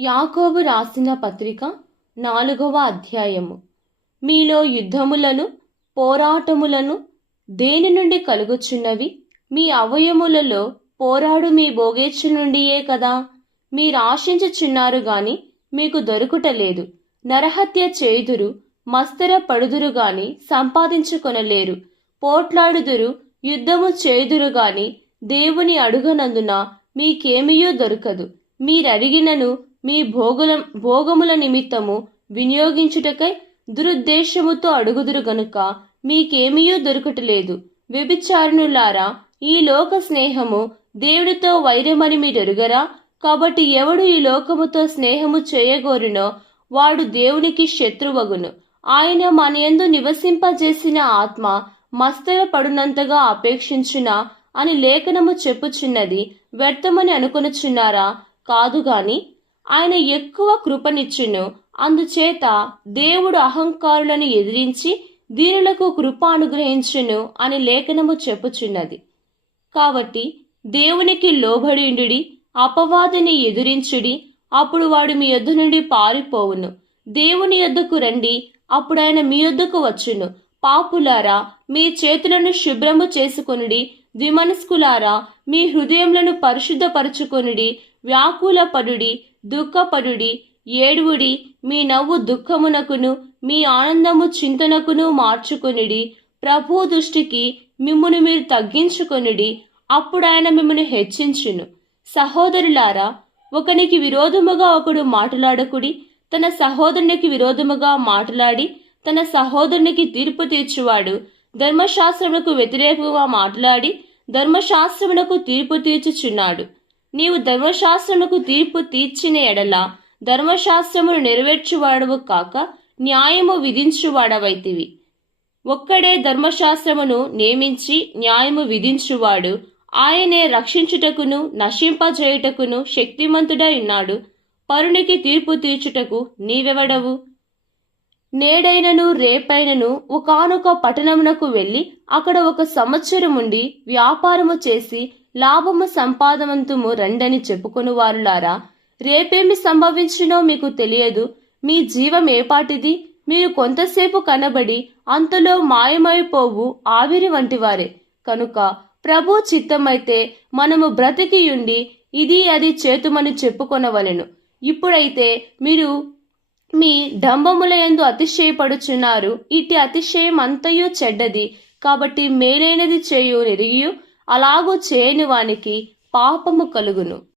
యాకోబు రాసిన పత్రిక నాలుగవ అధ్యాయము. మీలో యుద్ధములను పోరాటములను దేని నుండి కలుగుచున్నవి? మీ అవయములలో పోరాడు మీ బోగేచ్చు నుండియే కదా. మీరు ఆశించుచున్నారు గాని మీకు దొరుకుటలేదు నరహత్య చేదురు మస్తర పడుదురు గాని సంపాదించుకొనలేరు. పోట్లాడుదురు యుద్ధము చేదురు గాని దేవుని అడుగనందున మీకేమియూ దొరకదు. మీరడిగినను మీ భోగుల భోగముల నిమిత్తము వినియోగించుటకై దురుద్దేశముతో అడుగుదురు గనుక మీకేమీయూ దొరకటలేదు. వ్యభిచారునులారా ఈ లోక స్నేహము దేవుడితో వైరమని మీరెరుగరా? కాబట్టి ఎవడు ఈ లోకముతో స్నేహము చేయగోరునో వాడు దేవునికి శత్రువగును. ఆయన మన ఎందు నివసింపజేసిన ఆత్మ మస్తర పడునంతగా అపేక్షించునా అని లేఖనము చెప్పుచున్నది వ్యర్థమని అనుకొనుచున్నారా? కాదు గాని ఆయన ఎక్కువ కృపనిచ్చును. అందుచేత దేవుడు అహంకారులను ఎదిరించి దీనులకు కృప అనుగ్రహించును అని లేఖనము చెప్పుచున్నది. కాబట్టి దేవునికి లోబడిండుడి అపవాదిని ఎదురించుడి అప్పుడు వాడు మీ యొద్ద నుండి పారిపోవును. దేవుని యొద్దకు రండి అప్పుడు ఆయన మీ యొద్దకు వచ్చును. పాపులారా మీ చేతులను శుభ్రము చేసుకొనుడి ద్విమనస్కులారా మీ హృదయములను పరిశుద్ధపరచుకొనుడి వ్యాకులపడుడి దుఃఖపడుడి ఏడువుడి మీ నవ్వు దుఃఖమునకును మీ ఆనందము చింతనకును మార్చుకొనిడి. ప్రభు దృష్టికి మిమ్మును మీరు తగ్గించుకొనిడి. అప్పుడు ఆయన మిమ్మల్ని హెచ్చించును. సహోదరులారా ఒకనికి విరోధముగా ఒకడు మాట్లాడకుడి తన సహోదరునికి విరోధముగా మాట్లాడి తన సహోదరునికి తీర్పు తీర్చువాడు. ధర్మశాస్త్రములకు వ్యతిరేకంగా మాట్లాడి ధర్మశాస్త్రమునకు తీర్పు తీర్చుచున్నాడు. నీవు ధర్మశాస్త్రముకు తీర్పు తీర్చిన ఎడల ధర్మశాస్త్రమును నెరవేర్చువాడవు కాక న్యాయము విధించువాడవైతివి. ఒక్కడే ధర్మశాస్త్రమును నియమించి న్యాయము విధించువాడు. ఆయనే రక్షించుటకును నశింపజేయుటకును శక్తిమంతుడై ఉన్నాడు. పరునికి తీర్పు తీర్చుటకు నీవెవడవు? నేడైనను రేపైనను ఒకానొక పట్టణమునకు వెళ్ళి అక్కడ ఒక సంవత్సరముండి వ్యాపారము చేసి లాభము సంపాదవంతుము రండని చెప్పుకొని వారులారా రేపేమి సంభవించినో మీకు తెలియదు. మీ జీవం ఏపాటిది. మీరు కొంతసేపు కనబడి అంతలో మాయమైపోవు ఆవిరి వంటివారే. కనుక ప్రభు చిత్తమైతే మనము బ్రతికియుండి ఇది అది చేతుమని చెప్పుకొనవలెను. ఇప్పుడైతే మీరు మీ డంబముల ఎందు అతిశయపడుచున్నారు. ఇట్టి అతిశయం అంతయు చెడ్డది. కాబట్టి మేలైనది చేయు నెరిగియు. అలాగూ చేయని వానికి పాపము కలుగును.